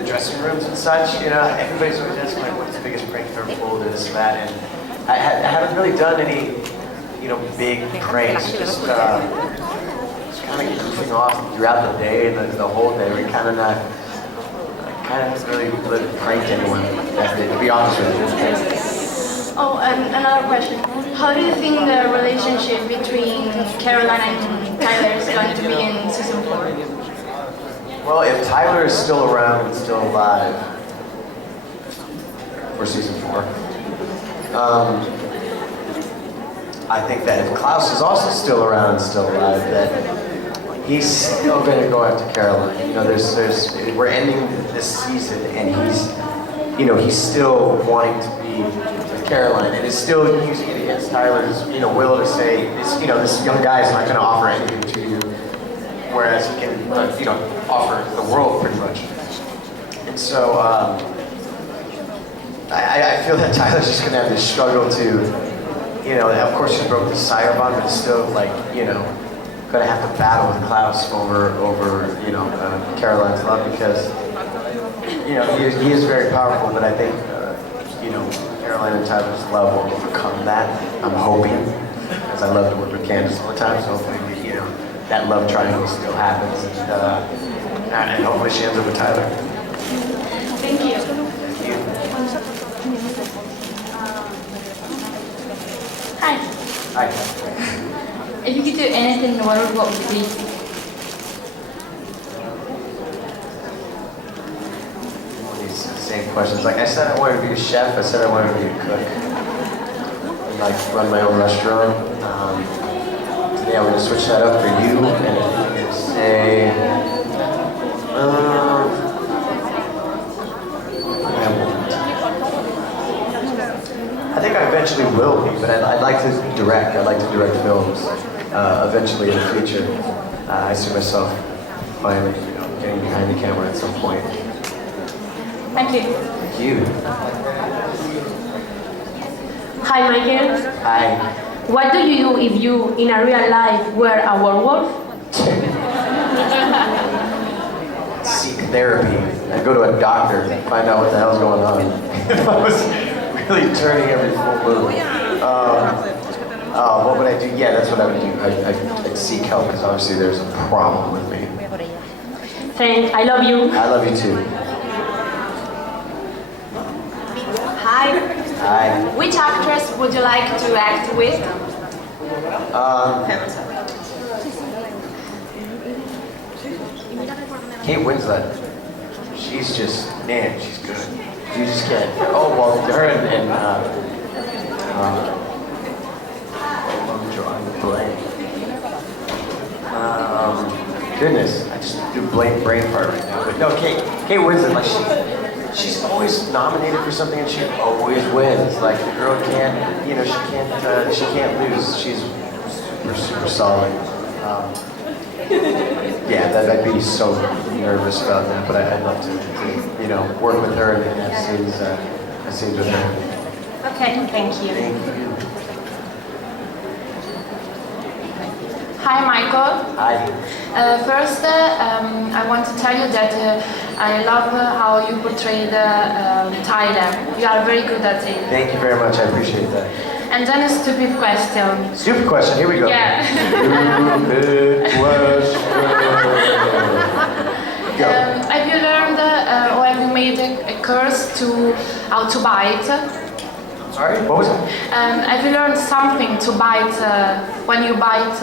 the dressing rooms and such, you know, everybody's always asking like, what's the biggest prank you've ever pulled, this and that, and I haven't really done any, you know, big pranks, just kind of goofing off throughout the day, the whole day. We kind of haven't really pranked anyone, to be honest with you. Oh, and another question. How do you think the relationship between Caroline and Tyler is going to be in season 4? Well, if Tyler is still around and still alive for season 4, I think that if Klaus is also still around and still alive, that he's still going to go after Caroline. You know, we're ending this season, and he's still wanting to be with Caroline, and is still using it against Tyler's, you know, will to say, this young guy is not going to offer anything to you, whereas he can, you know, offer the world pretty much. And so I feel that Tyler's just going to have this struggle to, you know, of course he broke the sire bond, but still, like, you know, going to have to battle with Klaus over you know, Caroline's love, because, you know, he is very powerful, but I think, you know, Caroline and Tyler's love will overcome that. I'm hoping, because I love to work with Candace all the time, so hopefully, you know, that love triangle still happens, and hopefully she ends up with Tyler. Thank you. Thank you. Hi. Hi. If you could do anything in the world, what would it be? These same questions. Like I said, I wanted to be a chef. I said I wanted to be a cook. And like run my own restaurant. Today I'm going to switch that up for you, and I'm going to say, I think I eventually will be, but I'd like to direct. I'd like to direct films eventually in the future. I see myself finally, you know, getting behind the camera at some point. Thank you. Thank you. Hi, Michael. Hi. What do you do if you, in a real life, were a werewolf? Seek therapy. I go to a doctor to find out what the hell's going on. If I was really turning every full moon. What would I do? Yeah, that's what I would do. I'd seek help, because obviously there's a problem with me. Thanks. I love you. I love you too. Hi. Hi. Which actress would you like to act with? Kate Winslet. She's just, man, she's good. You just can't. Oh, well, her and I'm drawing the blank. Goodness, I just do blank brain fart right now. But no, Kate Winslet, like she's always nominated for something, and she always wins. Like the girl can't, you know, she can't lose. She's super solid. Yeah, I'd be so nervous about that, but I'd love to, you know, work with her and have scenes with her. Okay, thank you. Thank you. Hi, Michael. Hi. First, I want to tell you that I love how you portray Tyler. You are very good at it. Thank you very much. I appreciate that. And then a stupid question. Stupid question. Here we go. Yeah. Stupid question. Go. Have you learned or have you made a course to how to bite? Sorry. What was it? Have you learned something to bite when you bite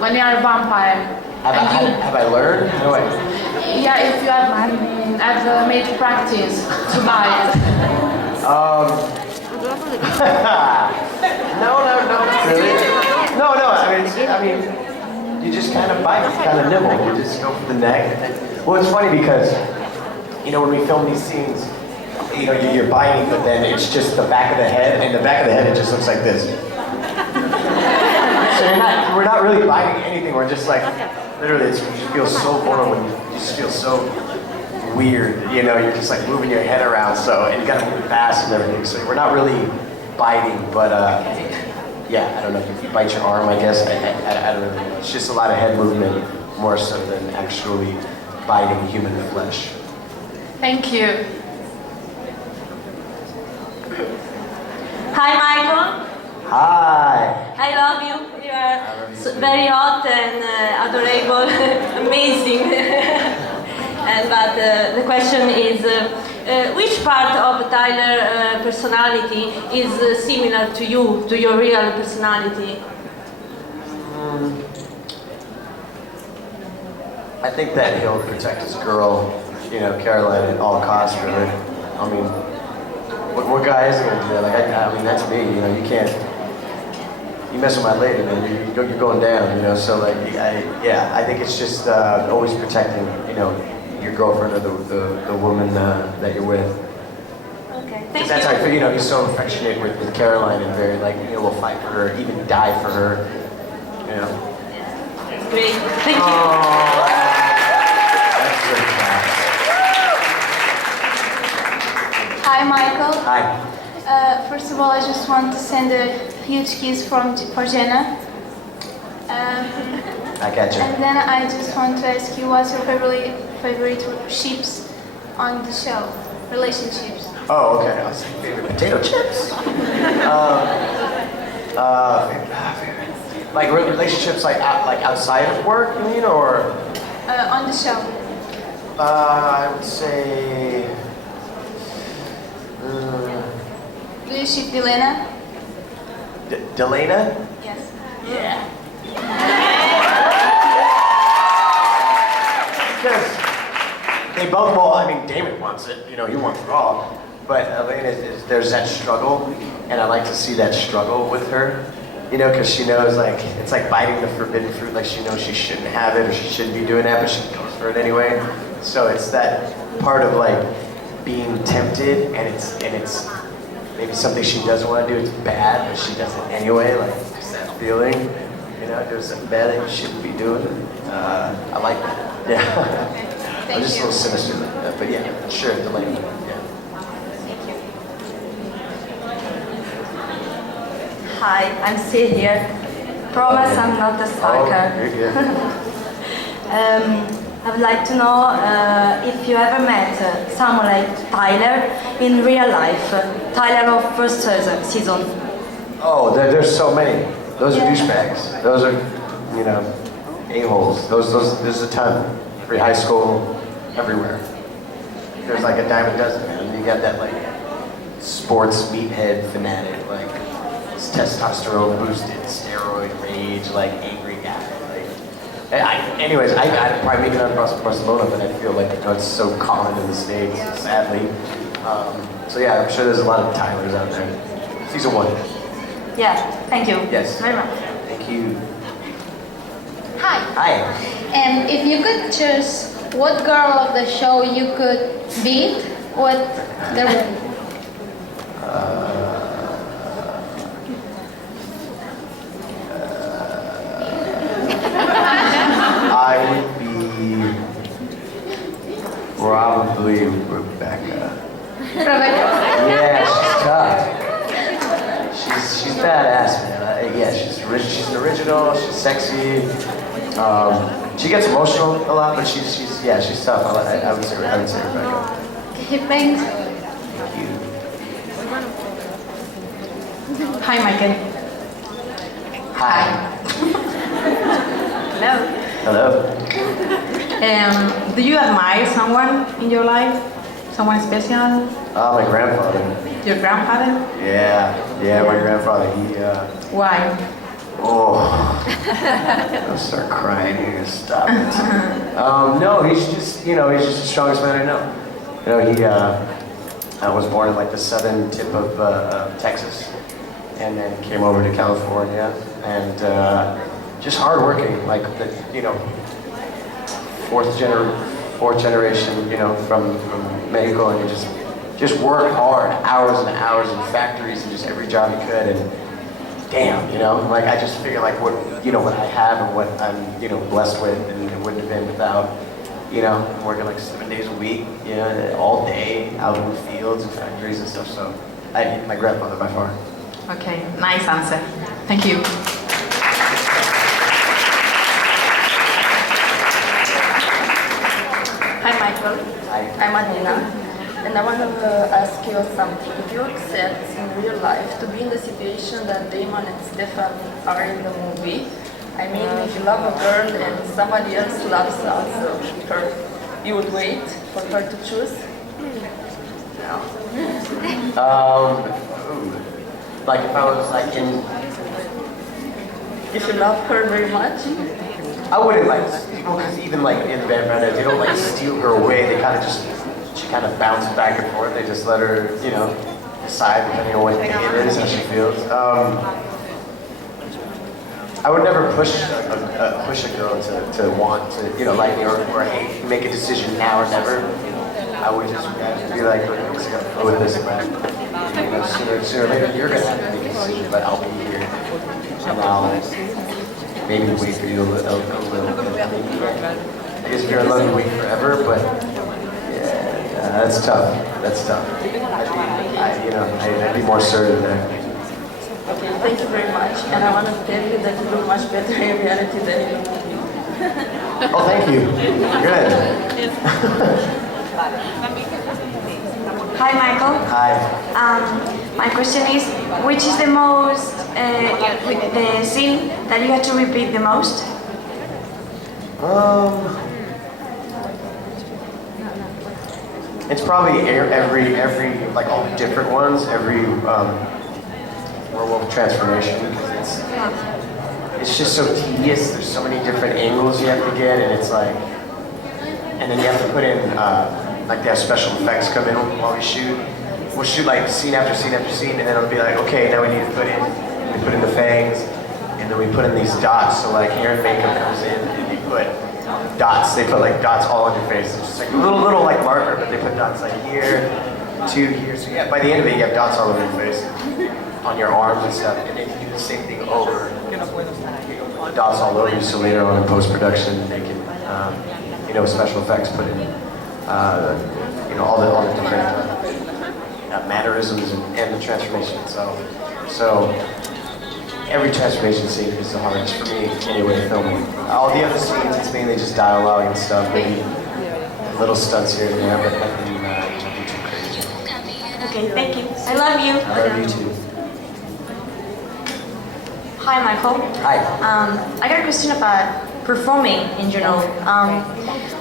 when you are a vampire? Have I learned? How do I? Yeah, if you have made practice to bite. No, really? No. I mean, you just kind of bite, you kind of nibble, you just go for the neck. Well, it's funny because, you know, when we film these scenes, you know, you're biting, but then it's just the back of the head, and the back of the head, it just looks like this. So we're not really biting anything. We're just like, literally, it just feels so vulnerable. You just feel so weird. You know, you're just like moving your head around, so, and you gotta move fast and everything. So we're not really biting, but yeah, I don't know if you bite your arm, I guess. I don't really know. It's just a lot of head movement, more so than actually biting human flesh. Thank you. Hi, Michael. Hi. I love you. You are very hot and adorable, amazing. But the question is, which part of Tyler's personality is similar to you, to your real personality? I think that he'll protect his girl, Caroline, at all costs, really. I mean, what guy isn't gonna do that? Like, I mean, that's me. You can't. You mess with my lady, man. You're going down. So like, I think it's just always protecting, your girlfriend or the woman that you're with. Okay, thank That's you. how I feel. He's so affectionate with Caroline and very like, will fight for her, even die for her. Great. Thank you. Oh, that's really fast. Hi, Michael. Hi. First of all, I just want to send a huge kiss for Jenna. I got you. And then I just want to ask you, what's your favorite ships on the show? Relationships. Oh, okay. I was like, favorite potato chips. Favorite. Like relationships, like outside of work, you mean, or? On the show. I would say. Do you ship Delena? Delena? Yes. Yeah. Because they both, well, I mean, Damon wants it, he wants it all. But Elena, there's that struggle, and I like to see that struggle with her, because she knows, like, it's like biting the forbidden fruit, like she knows she shouldn't have it or she shouldn't be doing that, but she goes for it anyway. So it's that part of, like, being tempted, and it's maybe something she doesn't want to do, it's bad, but she does it anyway, like, it's that feeling, there's something bad that you shouldn't be doing. I like that, yeah. I'm just a little sinister like that, but yeah, sure, Delana, yeah. Hi, I'm Celia. Promise I'm not a stalker. Oh, you're good. I would like to know if you ever met someone like Tyler in real life. Tyler of first season. Oh, there's so many. Those are douchebags. Those are, a-holes. There's a ton. Every high school, everywhere. There's like a dime a dozen, man. You got that like sports meathead fanatic, like testosterone boosted, steroid rage, like angry guy. Anyways, I'd probably make it out across Barcelona, but I feel like it's so common in the States, sadly. So yeah, I'm sure there's a lot of Tylers out there. Season 1. Yeah, thank you. Yes. Very much. Thank you. Hi. Hi. If you could choose what girl of the show you could beat, what there would be? I would be probably Rebecca. Yeah, she's tough. She's badass, man. Yeah, she's an original. She's sexy. She gets emotional a lot, but she's tough. I would say Rebecca. Okay, thanks. Thank you. Hi, Michael. Hi. Hello. Hello. Do you admire someone in your life? Someone special? My grandfather. Your grandfather? Yeah, my grandfather. He. Why? Oh, I'll start crying here. Stop it. No, he's just the strongest man I know. He was born in like the southern tip of Texas, and then came over to California, and just hardworking, like fourth generation, from Mexico, and he just worked hard, hours and hours in factories and just every job he could, and damn, like I just figure like what I have and what I'm, blessed with, and it wouldn't have been without, I'm working like 7 days a week, all day out in the fields and factories and stuff. So my grandfather by far. Okay, nice answer. Thank you. Hi, Mike. Michael. Hi. I'm Adina. And I want to ask you something. If you accept in real life to be in the situation that Damon and Stefan are in the movie, I mean, if you love a girl and somebody else loves also her, you would wait for her to choose? Like if I was like in, If you love her very much? I wouldn't like people because even like in the Band Brothers, they don't like steal her away. They kind of just she kind of bounces back and forth. They just let her, you know, decide depending on what it is, how she feels. I would never push a girl to want to, you know, like me or hate. Make a decision now or never. I would just be like, look, I'm just gonna go with this, but you know, sooner or later you're gonna have to make a decision. But I'll be here, and I'll maybe wait for you a little bit. I guess if you're in love, you wait forever, but yeah, that's tough. That's tough. I'd be more assertive there. Okay, thank you very much. And I want to tell you that you look much better in reality than in the movie. Oh, thank you. Good. Hi, Michael. Hi. My question is, which is the most, the scene that you had to repeat the most? It's probably every like all the different ones, every werewolf transformation, because it's just so tedious. There's so many different angles you have to get, and it's like, and then you have to put in like they have special effects come in while we shoot. We'll shoot like scene after scene after scene, and then it'll be like, okay, now we need to put in the fangs, and then we put in these dots. So like hair and makeup comes in, and you put dots. They put like dots all on your face. It's just like a little like marker, but they put dots like here, 2 here. So yeah, by the end of it, you have dots all over your face, on your arms and stuff. And then you do the same thing over. Dots all over you, so later on in post-production, they can, special effects put in, all the different mannerisms and the transformation. So every transformation scene is the hardest for me anyway, filming. All the other scenes, it's mainly just dialogue and stuff, maybe little stunts here and there, but nothing too crazy. Okay, thank you. I love you. I love you too. Hi, Michael. Hi. I got a question about performing in general.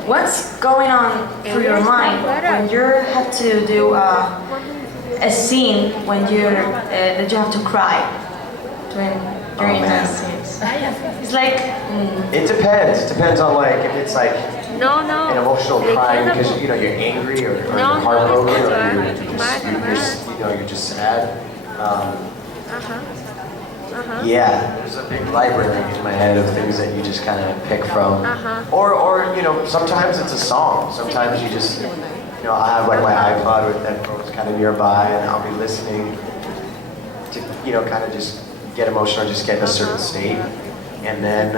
What's going on through your mind when you have to do a scene when that you have to cry during the scenes? It's like It depends. It depends on like if it's like an emotional crying because you're angry or you're heartbroken or you're just sad. Yeah, there's a big library in my head of things that you just kind of pick from. Or sometimes it's a song. Sometimes you just, I'll have like my iPod with headphones kind of nearby and I'll be listening to, kind of just get emotional, just get in a certain state. And then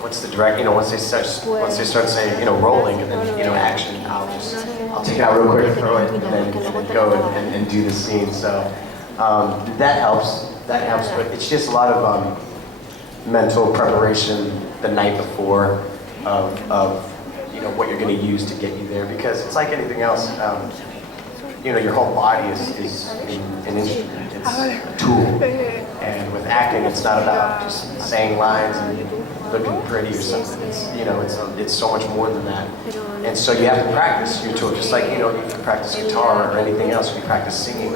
once the direct, once they start saying, rolling and then, action, I'll take it out real quick, throw it, and then go and do the scene. So that helps. That helps, but it's just a lot of mental preparation the night before of what you're going to use to get you there, because it's like anything else. Your whole body is an instrument, it's a tool, and with acting, it's not about just saying lines and looking pretty or something. It's so much more than that, and so you have to practice your tool, just like you can practice guitar or anything else. You practice singing.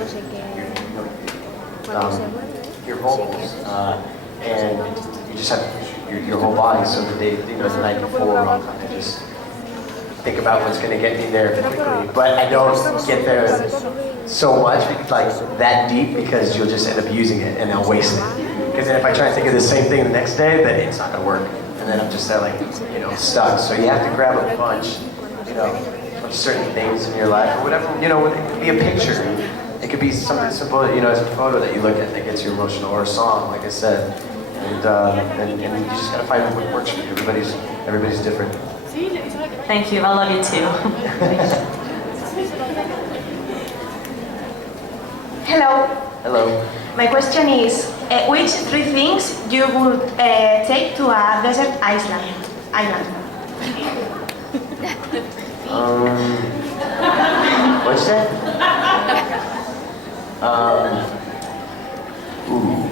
Your vocals, and you just have your whole body. So the night before, I'll kind of just think about what's going to get me there quickly. But I don't get there so much, like that deep, because you'll just end up using it and I'll waste it. Because then if I try to think of the same thing the next day, then it's not going to work, and then I'm just stuck. So you have to grab a bunch, of certain things in your life or whatever. It could be a picture. It could be something simple, as a photo that you look at that gets you emotional, or a song, like I said. And you just gotta find what works for you. Everybody's different. thank you. I love you too. Hello. Hello. My question is, which 3 things you would take to a desert island? What'd you say? Ooh.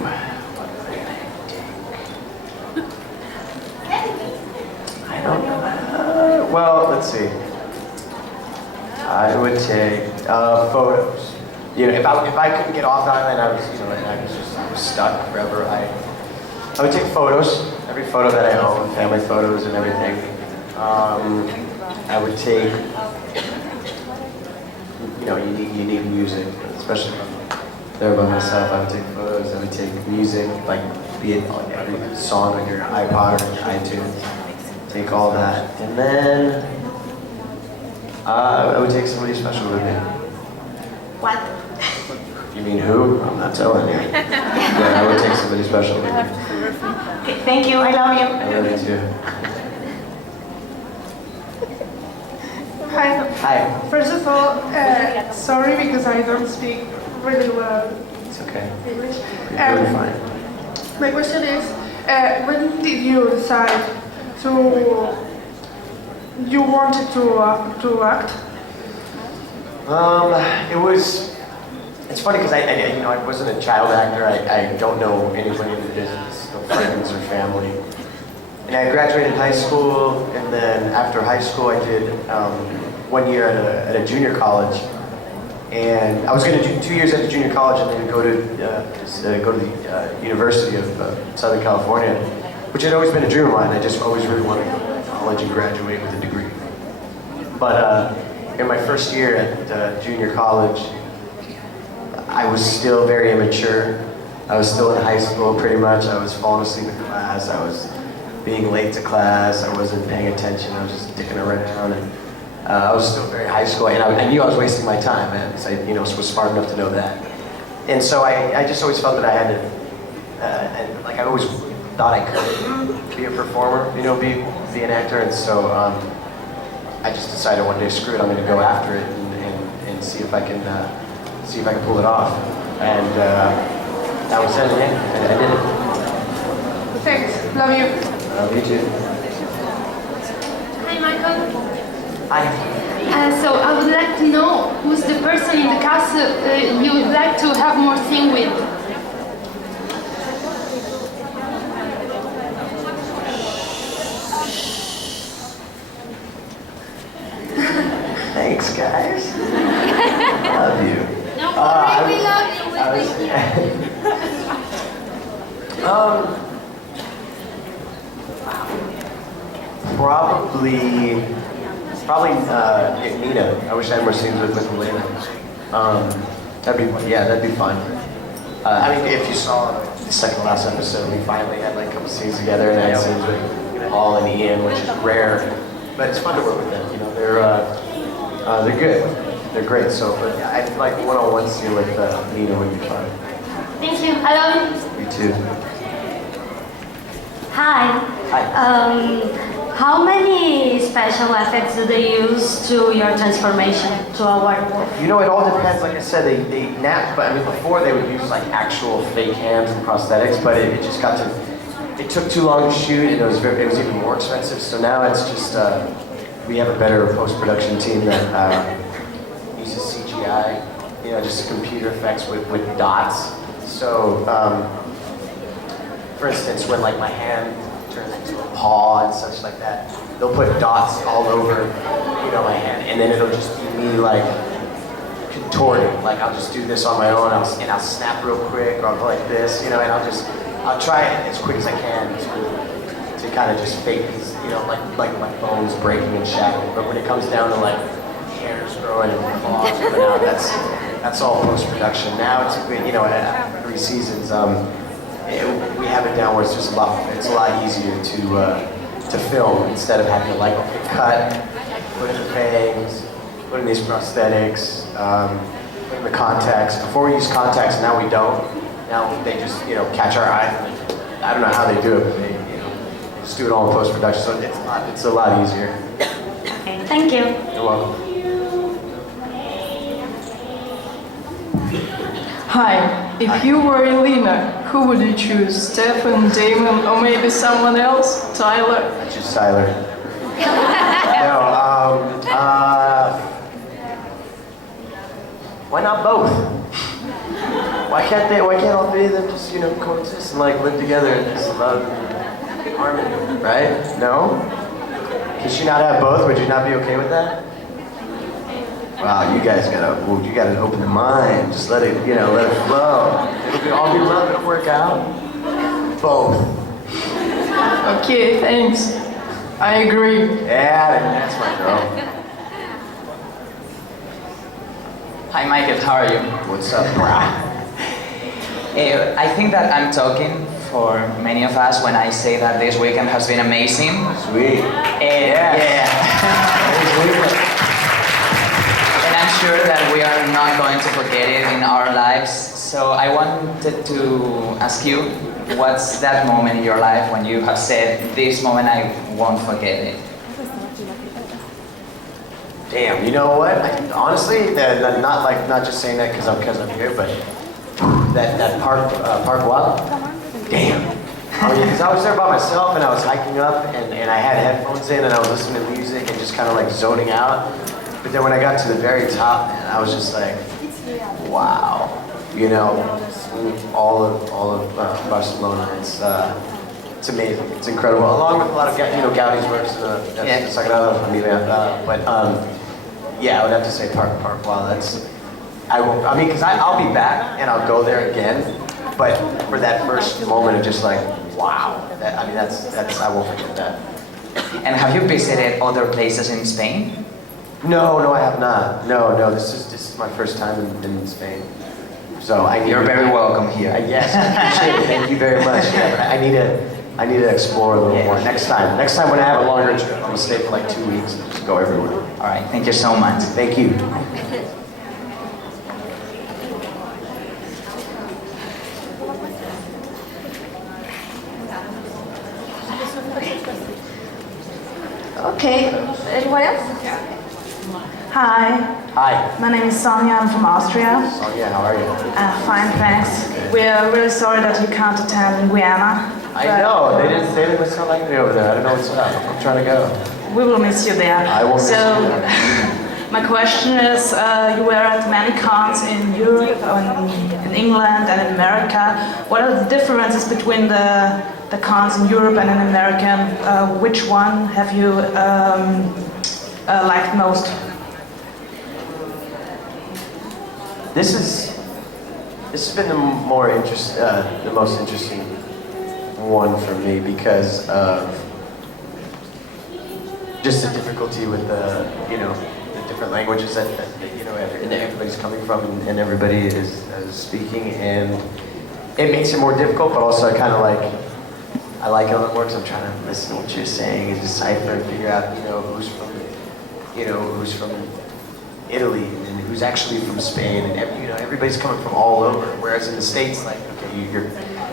I don't know. Well, let's see. I would take photos. You know, if I couldn't get off the island, I was stuck forever. I would take photos. Every photo that I own, family photos and everything. I would take, you know, you need music, especially there by myself. I would take photos. I would take music, like be it on every song on your iPod or your iTunes. Take all that, and then I would take somebody special with me. What? You mean who? I'm not telling you. Yeah, I would take somebody special with me. Okay, thank you. I love you. I love you too. Hi. Hi. First of all, sorry because I don't speak really well It's okay. English. You're really fine. My question is, when did you decide you wanted to act? It's funny because I wasn't a child actor. I don't know anybody in the business, no friends or family. And I graduated high school, and then after high school I did 1 year at a junior college. And I was going to do 2 years at the junior college and then go to the University of Southern California, which had always been a dream of mine. I just always really wanted to go to college and graduate with a degree. But in my first year at junior college, I was still very immature. I was still in high school pretty much. I was falling asleep in class. I was being late to class. I wasn't paying attention. I was just dicking around. And I was still very high school. And I knew I was wasting my time. And I was smart enough to know that. And so I just always felt that I had to, and I always thought I could be a performer, be an actor. And so I just decided one day, screw it, I'm going to go after it and see if I can pull it off. And that was it. And I did it. Thanks. Love you. You too. Hi, Michael. Hi. So I would like to know who's the person in the cast you would like to have more scene with. Thanks, guys. Love you. No worry, we love you. Probably Nina. I wish I had more scenes with Elena. That'd be fun. I mean, if you saw the second to last episode, we finally had like a couple scenes together, and I had scenes with Paul and Ian, which is rare, but it's fun to work with them. They're good. They're great. So, but yeah, I'd like one-on-one scene with Nina would be fun. Thank you. I love you. You too. Hi. Hi. How many special effects do they use to your transformation to a werewolf? It all depends. Like I said, they nap, but I mean, before they would use like actual fake hands and prosthetics, but it just got to, it took too long to shoot, and it was even more expensive. So now it's just, we have a better post-production team that uses CGI, just computer effects with dots. So, for instance, when like my hand turns into a paw and such like that, they'll put dots all over, my hand, and then it'll just be me like contorting. Like I'll just do this on my own, and I'll snap real quick, or I'll go like this, and I'll try it as quick as I can to kind of just fake these, like my bones breaking and shattering. But when it comes down to like hairs growing and claws coming out, that's all post-production. Now it's after 3 seasons. We have it down where it's just a lot easier to film instead of having to like cut, put in the fangs, put in these prosthetics, put in the contacts. Before we used contacts, now we don't. Now they just catch our eyes. I don't know how they do it, but they just do it all in post-production. So it's a lot easier. Okay, thank you. You're welcome. Hi, if you were Elena, who would you choose? Stefan, Damon, or maybe someone else? Tyler? I choose Tyler. Why not both? Why can't all three of them just, coexist and like live together in this love and harmony, right? No? Could she not have both? Would you not be okay with that? Wow, you guys gotta open the mind. Just let it flow. It'll all be love, it'll work out. Both. Okay, thanks. I agree. Yeah, that's my girl. Hi Michael, how are you? What's up, brah? I think that I'm talking for many of us when I say that this weekend has been amazing. Sweet. Yeah. And I'm sure that we are not going to forget it in our lives. So I wanted to ask you, what's that moment in your life when you have said, this moment I won't forget it? Damn, you know what? Honestly, not just saying that because I'm here, but that Park Wild. Damn. Because I was there by myself and I was hiking up and I had headphones in and I was listening to music and just kind of like zoning out. But then when I got to the very top, man, I was just like, wow. All of Barcelona. It's amazing. It's incredible. Along with a lot of Gaudi's works, Sagrada Familia. Yeah, I would have to say Park Wild. Because I'll be back and I'll go there again. But for that first moment of just like, wow. I won't forget that. And have you visited other places in Spain? No, I have not. No. This is my first time in Spain. So you're very welcome here. Yes, I appreciate it. Thank you very much. Yeah, but I need to explore a little more next time. Next time when I have a longer trip, I'm gonna stay for like 2 weeks and just go everywhere. All right, thank you so much. Thank you. Okay, anyone else? Hi. Hi. My name is Sonia, I'm from Austria. Sonia, how are you? Fine, thanks. We're really sorry that you can't attend in Vienna. I know, they didn't miss so like me over there. I don't know what's up. I'm trying to go. We will miss you there. I will miss you. My question is, you were at many cons in Europe, in England and in America. What are the differences between the cons in Europe and in America? Which one have you liked most? This has been the most interesting one for me because of just the difficulty with the different languages that everybody's coming from and everybody is speaking, and it makes it more difficult. But also, I like it a lot more because I'm trying to listen to what you're saying and decipher and figure out who's from Italy and who's actually from Spain, and everybody's coming from all over. Whereas in the States, like, okay,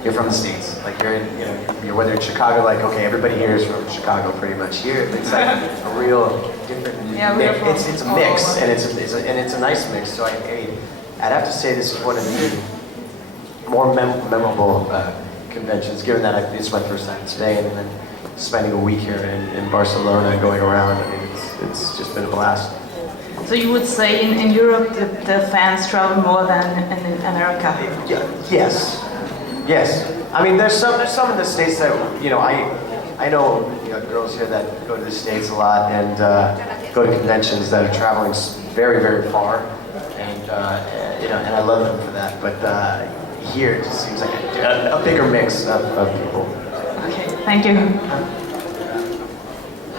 you're from the States, like you're whether it's Chicago, like, okay, everybody here is from Chicago pretty much. Here it's like a real different mix. It's a mix, and it's a nice mix. So I'd have to say this is one of the more memorable conventions, given that it's my first time in Spain, and then spending a week here in Barcelona and going around. I mean, it's just been a blast. So you would say in Europe the fans travel more than in America? Yes. I mean, there's some in the States that I know girls here that go to the States a lot and go to conventions that are traveling very, very far, and and I love them for that. But here it just seems like a bigger mix of people. Okay, thank you.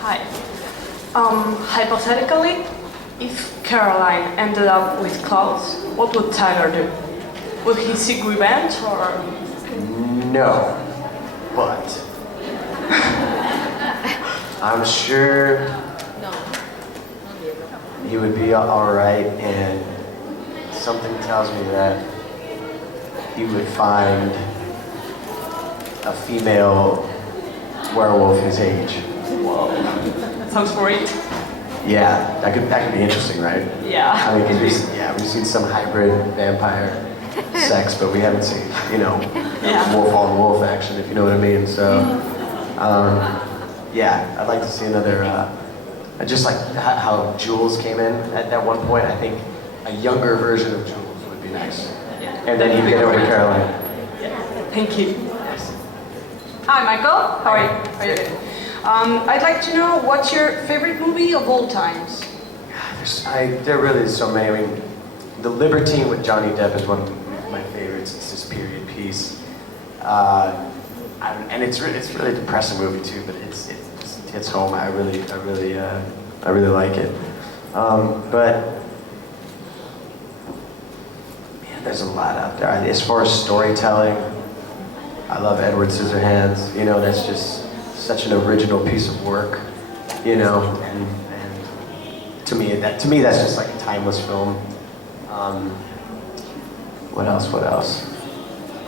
Hi. Hypothetically, if Caroline ended up with Klaus, what would Tyler do? Would he seek revenge or? No, but I'm sure he would be all right, and something tells me that he would find a female werewolf his age. Whoa, that sounds great. Yeah, that could be interesting, right? Yeah. I mean, we've seen some hybrid vampire sex, but we haven't seen, wolf on wolf action, if you know what I mean. So, yeah, I'd like to see another just like how Jules came in at one point. I think a younger version of Jules would be nice. And then he'd get over to Caroline. Thank you. Hi, Michael. How are you? How are you doing? I'd like to know what's your favorite movie of all times? There really is so many. I mean, The Libertine with Johnny Depp is one of my favorites. It's this period piece. And it's really a depressing movie too, but it hits home. I really like it. But man, there's a lot out there. As far as storytelling, I love Edward Scissorhands. You know, that's just such an original piece of work. You know, and to me that's just like a timeless film. What else?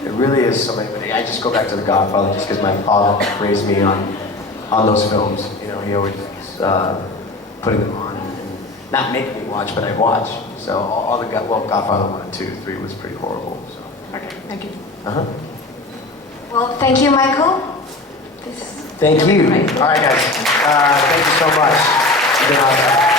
It really is so many. I just go back to The Godfather just because my father raised me on those films. You know, he always putting them on and not make me watch, but I'd watch. So all the Godfather 1 and 2, 3 was pretty horrible. So. Okay, thank you. Well, thank you, Michael. Thank you. All right, guys. Thank you so much. You've been awesome.